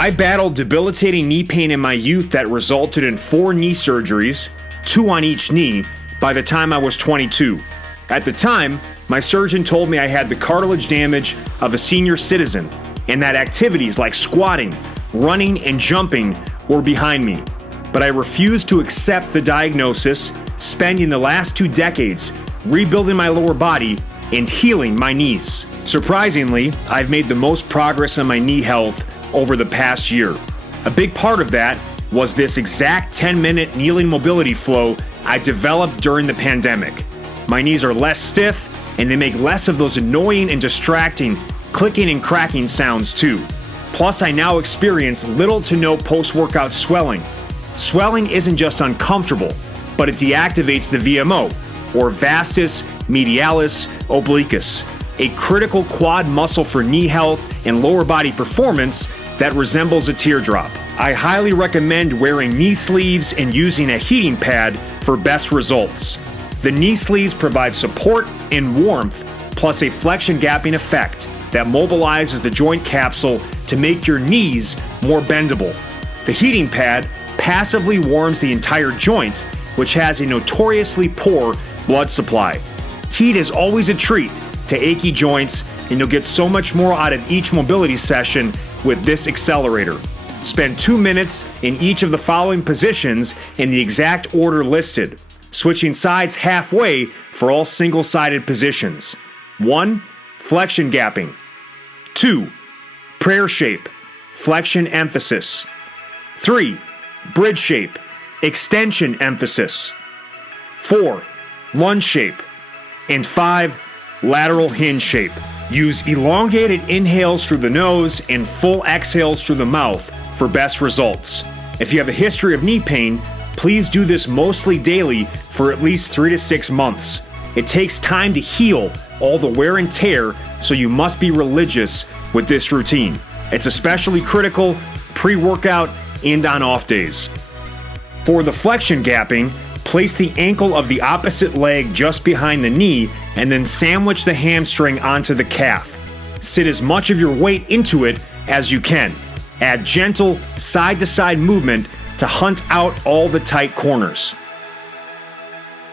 I battled debilitating knee pain in my youth that resulted in 4 knee surgeries, 2 on each knee, by the time I was 22. At the time, my surgeon told me I had the cartilage damage of a senior citizen and that activities like squatting, running, and jumping were behind me. But I refused to accept the diagnosis, spending the last 2 decades rebuilding my lower body and healing my knees. Surprisingly, I've made the most progress on my knee health over the past year. A big part of that was this exact 10-minute kneeling mobility flow I developed during the pandemic. My knees are less stiff and they make less of those annoying and distracting clicking and cracking sounds too. Plus, I now experience little to no post-workout swelling. Swelling isn't just uncomfortable, but it deactivates the VMO, or Vastus Medialis Obliquus, a critical quad muscle for knee health and lower body performance that resembles a teardrop. I highly recommend wearing knee sleeves and using a heating pad for best results. The knee sleeves provide support and warmth, plus a flexion gapping effect that mobilizes the joint capsule to make your knees more bendable. The heating pad passively warms the entire joint, which has a notoriously poor blood supply. Heat is always a treat to achy joints, and you'll get so much more out of each mobility session with this accelerator. Spend 2 minutes in each of the following positions in the exact order listed, switching sides halfway for all single-sided positions. 1. Flexion gapping. 2. Prayer shape, flexion emphasis. 3. Bridge shape, extension emphasis. 4. Lunge shape. And 5. Lateral hinge shape. Use elongated inhales through the nose and full exhales through the mouth for best results. If you have a history of knee pain, please do this mostly daily for at least 3 to 6 months. It takes time to heal all the wear and tear, so you must be religious with this routine. It's especially critical pre-workout and on off days. For the flexion gapping, place the ankle of the opposite leg just behind the knee and then sandwich the hamstring onto the calf. Sit as much of your weight into it as you can. Add gentle side-to-side movement to hunt out all the tight corners.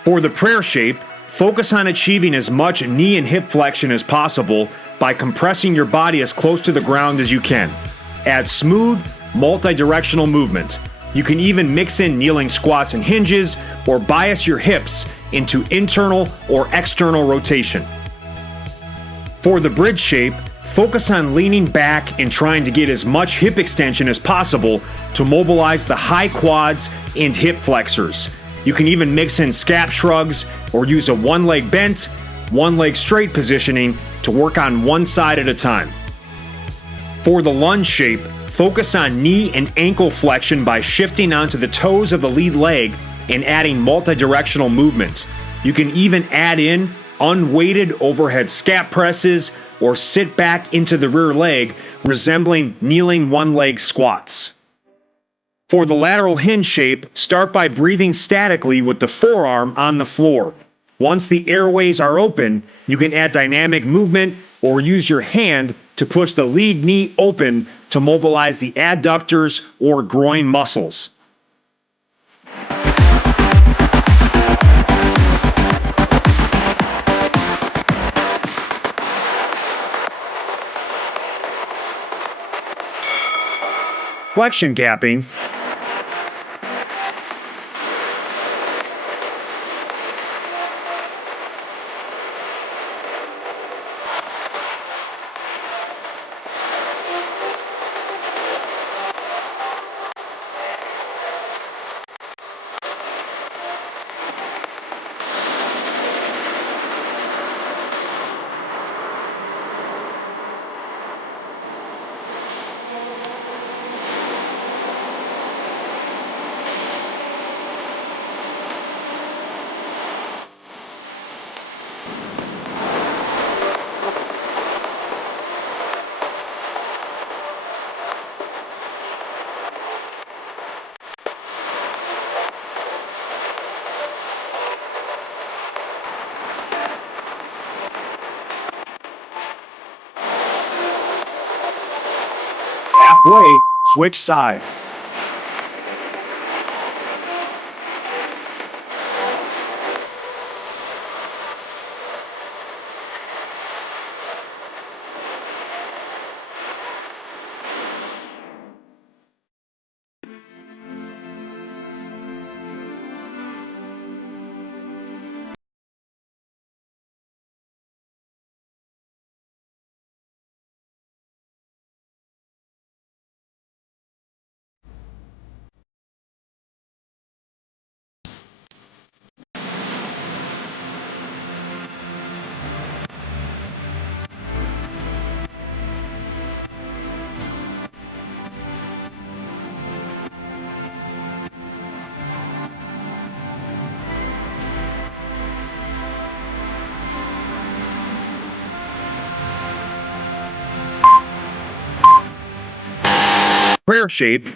For the prayer shape, focus on achieving as much knee and hip flexion as possible by compressing your body as close to the ground as you can. Add smooth, multi-directional movement. You can even mix in kneeling squats and hinges or bias your hips into internal or external rotation. For the bridge shape, focus on leaning back and trying to get as much hip extension as possible to mobilize the high quads and hip flexors. You can even mix in scap shrugs or use a one leg bent, one leg straight positioning to work on one side at a time. For the lunge shape, focus on knee and ankle flexion by shifting onto the toes of the lead leg and adding multi-directional movement. You can even add in unweighted overhead scap presses or sit back into the rear leg, resembling kneeling one-leg squats. For the lateral hinge shape, start by breathing statically with the forearm on the floor. Once the airways are open, you can add dynamic movement or use your hand to push the lead knee open to mobilize the adductors or groin muscles. Flexion gapping. Halfway, Switch side. Prayer shape.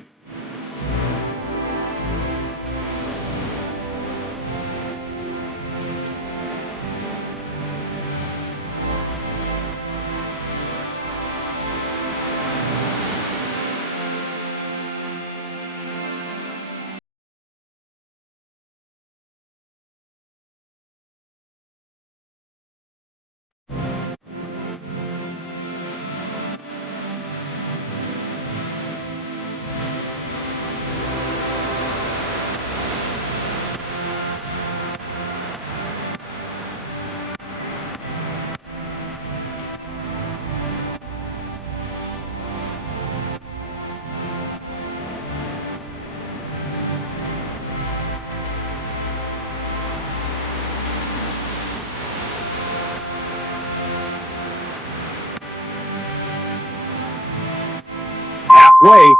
Halfway.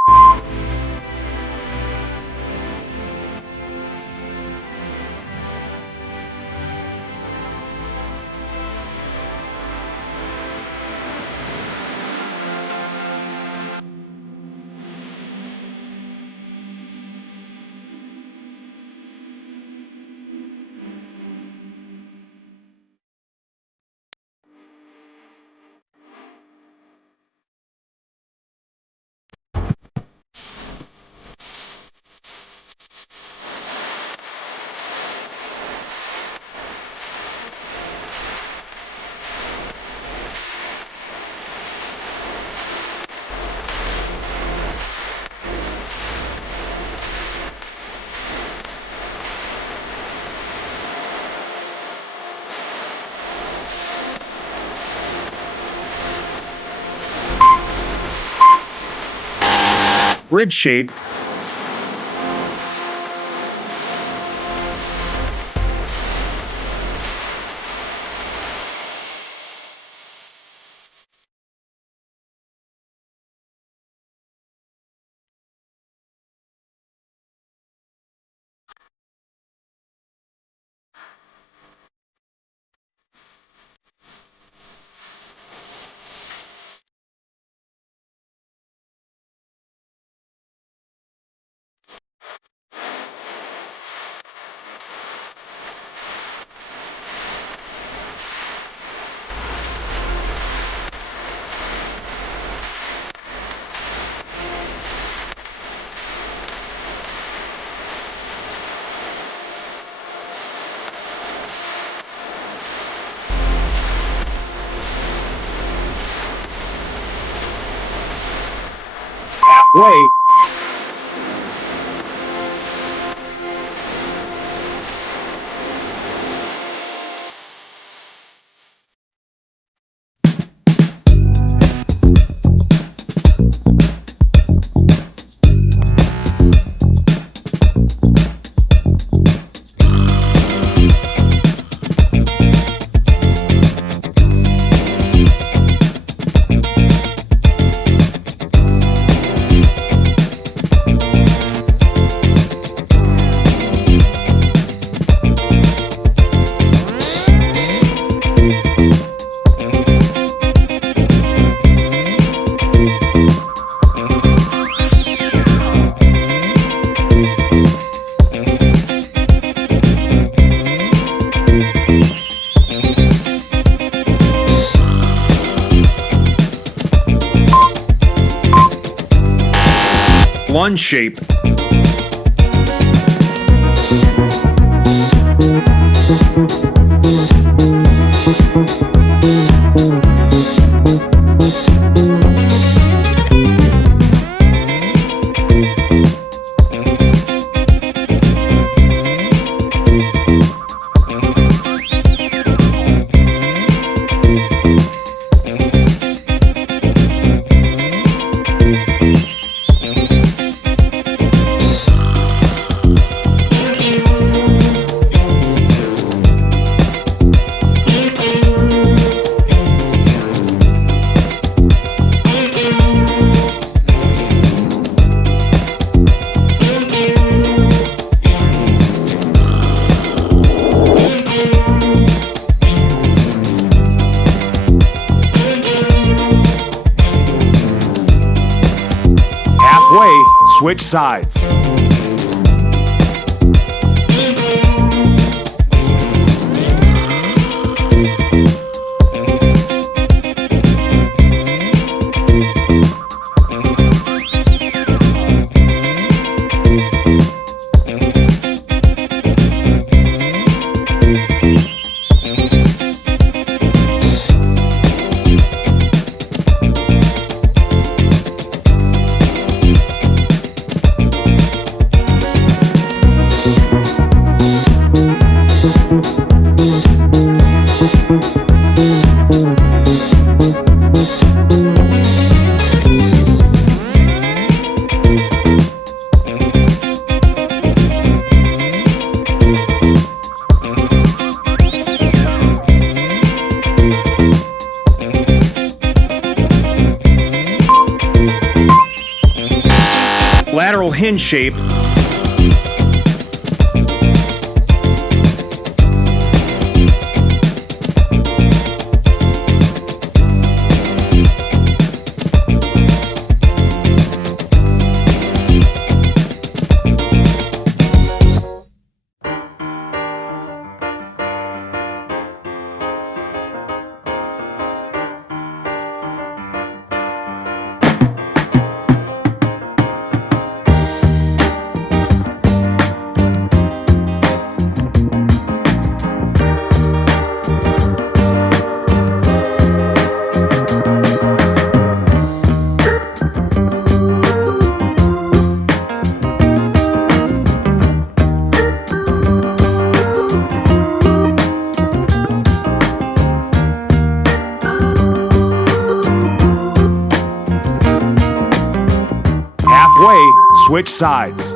Bridge shape. Halfway. lunge shape. Halfway, switch sides. Lateral hinge shape. Halfway, switch sides.